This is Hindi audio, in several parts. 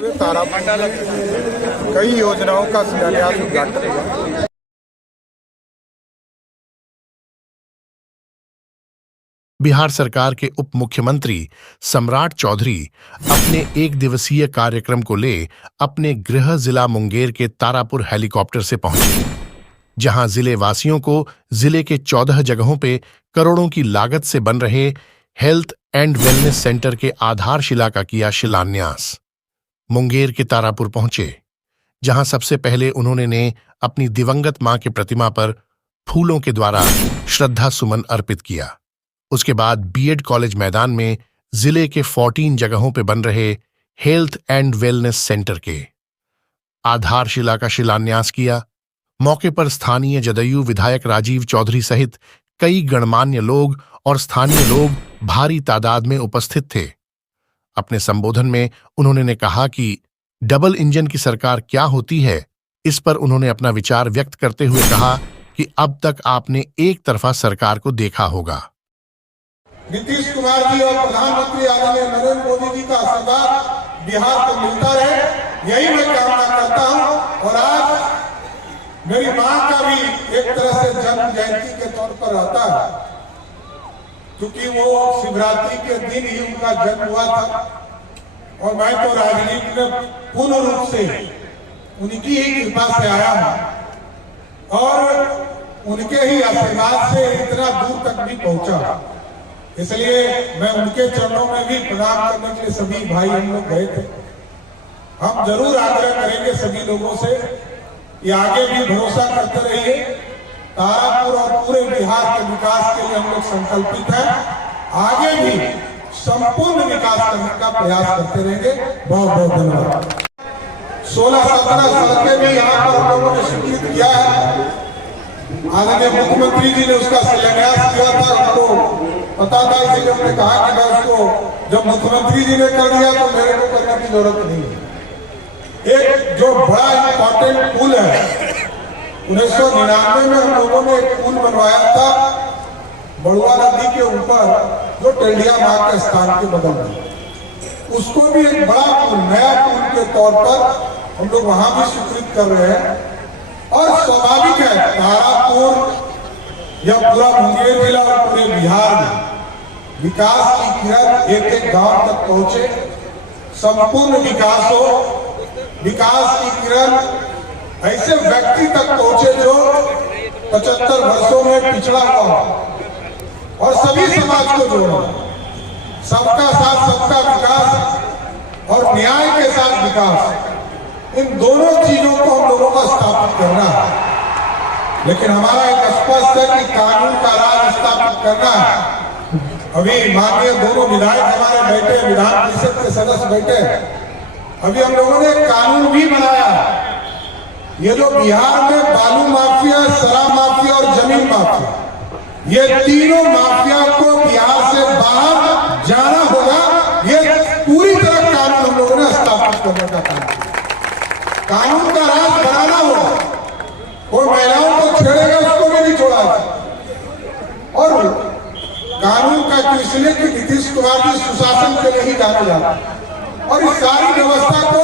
तारापुर में कई योजनाओं का शिलान्यास उद्घाटन हुआ। बिहार सरकार के उप मुख्यमंत्री सम्राट चौधरी अपने एक दिवसीय कार्यक्रम को ले अपने गृह जिला मुंगेर के तारापुर हेलीकॉप्टर से पहुंचे, जहां जिले वासियों को जिले के 14 जगहों पे करोड़ों की लागत से बन रहे हेल्थ एंड वेलनेस सेंटर के आधारशिला का किया शिलान्यास। मुंगेर के तारापुर पहुंचे, जहां सबसे पहले उन्होंने अपनी दिवंगत मां की प्रतिमा पर फूलों के द्वारा श्रद्धा सुमन अर्पित किया। उसके बाद बीएड कॉलेज मैदान में जिले के 14 जगहों पर बन रहे हेल्थ एंड वेलनेस सेंटर के आधारशिला का शिलान्यास किया। मौके पर स्थानीय जदयू विधायक राजीव चौधरी सहित कई गणमान्य लोग और स्थानीय लोग भारी तादाद में उपस्थित थे। अपने संबोधन में उन्होंने कहा कि डबल इंजन की सरकार क्या होती है, इस पर उन्होंने अपना विचार व्यक्त करते हुए कहा कि अब तक आपने एक तरफा सरकार को देखा होगा। नीतीश कुमार जी और प्रधानमंत्री आदरणीय नरेंद्र मोदी जी का आशीर्वाद बिहार को मिलता रहे, यही मैं कामना करता हूं। और आज मेरी मां का भी एक तरह से जन्म जयंती के तौर पर रहता है, क्योंकि वो शिवरात्रि के दिन ही उनका जन्म हुआ था। और मैं तो राजनीति में पूर्ण रूप से उनकी ही कृपा से आया हूं और उनके ही आशीर्वाद से इतना दूर तक भी पहुंचा। इसलिए मैं उनके चरणों में भी प्रणाम करने के लिए सभी भाई हम लोग गए थे। हम जरूर आग्रह करेंगे सभी लोगों से कि आगे भी भरोसा करते रहिए। तारापुर और पूरे बिहार के विकास के लिए हम लोग संकल्पित हैं। आगे भी संपूर्ण विकास करने का प्रयास करते रहेंगे। बहुत बहुत धन्यवाद। 16-17 सड़कें भी यहाँ पर हम लोगों ने स्वीकृत किया है। आदरणीय मुख्यमंत्री जी ने उसका शिलान्यास किया था, हमको पता था, इसलिए हमने कहा कि मैं उसको जब मुख्यमंत्री जी ने कर दिया तो मेरे को करने की जरूरत नहीं है। एक जो बड़ा इंपॉर्टेंट पुल है, 1999 में हम लोगों ने एक पुल बनवाया था बड़ुआ नदी के ऊपर, जो टेल्डिया माँ के स्थान के बगल में। उसको भी एक बड़ा पुल, नया पुल के तौर पर हम लोग वहां भी स्वीकृत कर रहे हैं। और स्वाभाविक है, तारापुर या पूरा मुंगेर जिला और पूरे बिहार में विकास की किरण एक एक गांव तक पहुंचे, संपूर्ण विकास हो। विकास की किरण ऐसे व्यक्ति तक पहुंचे जो 75 वर्षों में पिछड़ा हुआ और सभी समाज को जोड़ा। सबका साथ सबका विकास और न्याय के साथ विकास, इन दोनों चीजों को हम लोगों को स्थापित करना है। लेकिन हमारा एक स्पष्ट है कि कानून का राज स्थापित करना है। अभी माननीय दोनों विधायक हमारे बैठे, विधान परिषद के सदस्य बैठे, अभी हम लोगों ने कानून भी बनाया। ये जो बिहार में बालू माफिया, शराब माफिया और जमीन माफिया, ये तीनों माफिया को बिहार से बाहर जाना होगा। ये पूरी तरह कानून हम लोगों ने स्थापित करने का काम किया। कानून का राज बनाना होगा। कोई महिलाओं को छेड़ेगा उसको भी नहीं छोड़ा। और कानून का इसलिए कि नीतीश कुमार जी सुशासन के लिए ही जाने जाते, और इस सारी व्यवस्था को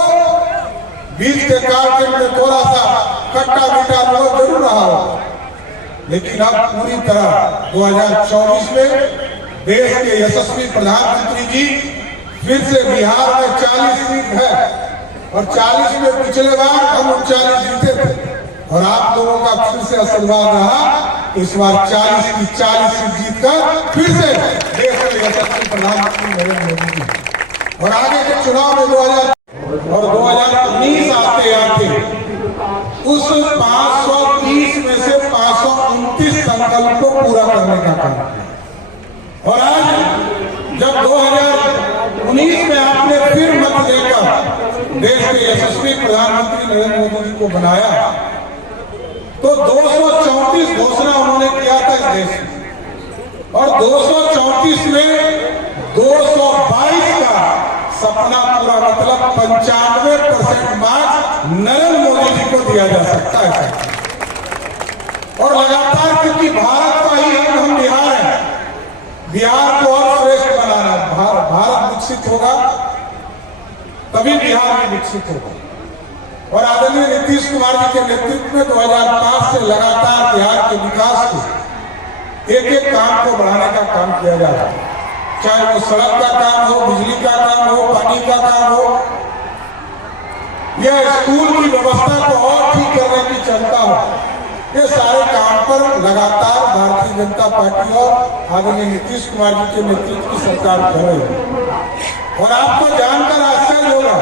बीच के कार्यक्रम में थोड़ा सा खट्टा मीठा अनुभव जरूर रहा हो, लेकिन अब पूरी तरह 2024 में देश के यशस्वी प्रधानमंत्री जी फिर से बिहार में 40 सीट है, और 40 में पिछले बार हम 39 जीते थे, और आप लोगों का फिर से आशीर्वाद रहा। इस बार 40 की 40 सीट जीतकर फिर से देश के यशस्वी प्रधानमंत्री नरेंद्र मोदी जी, और आगे के चुनाव में 2019 आते आते उस 530 में से 529 संकल्प को पूरा करने का काम। और आज जब 2019 में आपने फिर मत देकर देश के यशस्वी प्रधानमंत्री नरेंद्र मोदी जी को बनाया, तो 234 घोषणा उन्होंने किया था इस देश में, और 234 में 222 का सपना पूरा, मतलब 95% मार्क्स नरेंद्र मोदी जी को दिया जा सकता है। और लगातार, क्योंकि भारत का ही हम बिहार है, बिहार को और श्रेष्ठ बनाना, भारत विकसित होगा तभी बिहार में विकसित होगा। और आदरणीय नीतीश कुमार जी के नेतृत्व में 2005 से लगातार बिहार के विकास को एक एक काम को बढ़ाने का काम किया जा रहा है, चाहे वो सड़क का काम हो, बिजली का काम हो, पानी का काम हो, या स्कूल की व्यवस्था को और ठीक करने की क्षमता हो। ये सारे काम पर लगातार भारतीय जनता पार्टी और आदरणीय नीतीश कुमार जी के नेतृत्व की सरकार कर रही है। और आपको जानकर आश्चर्य होगा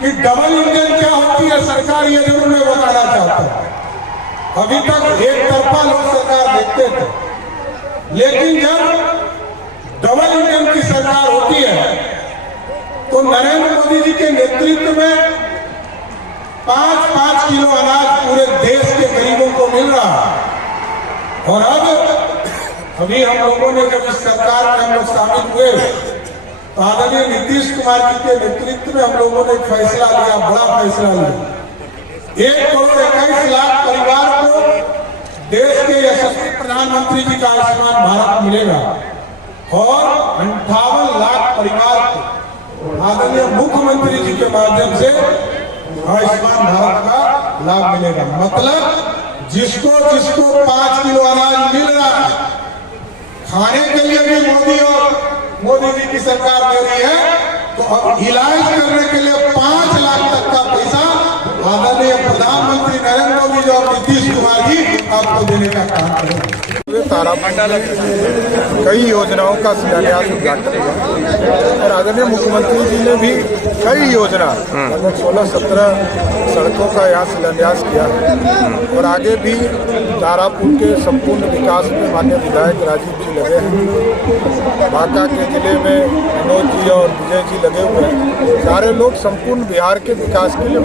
कि डबल इंजन क्या होती है सरकार, ये जरूर मैं बताना चाहता हूं। अभी तक एक तरफा लोग सरकार देखते थे, लेकिन जब डबल इंजन की सरकार होती है तो नरेंद्र मोदी जी के नेतृत्व में 5-5 किलो अनाज पूरे देश के गरीबों को मिल रहा है। और अब अभी हम लोगों ने जब इस सरकार में हम लोग शामिल हुए तो आदरणीय नीतीश कुमार जी के नेतृत्व में हम लोगों ने एक फैसला लिया, बड़ा फैसला लिया। 1,21,00,000 परिवार को देश के यशस्वी प्रधानमंत्री जी का आयुष्मान भारत मिलेगा और 58 लाख परिवार को आदरणीय मुख्यमंत्री जी के माध्यम से आयुष्मान भारत का लाभ मिलेगा। मतलब जिसको 5 किलो अनाज मिल रहा है, खाने के लिए भी मोदी जी की सरकार दे रही है, तो अब इलाज करने के लिए 5 लाख तक का पैसा आदरणीय प्रधानमंत्री नरेंद्र मोदी जी और नीतीश कुमार जी आपको देने का काम करेंगे। कई योजनाओं का शिलान्यास उद्घाटन और आदरणीय मुख्यमंत्री जी ने भी कई योजना लगभग 16-17 सड़कों का यहाँ शिलान्यास किया और आगे भी तारापुर के संपूर्ण विकास में माननीय विधायक राजीव जी लगे हैं। बांका के जिले में मनोज जी और विजय जी लगे हुए हैं। सारे लोग संपूर्ण बिहार के विकास के लिए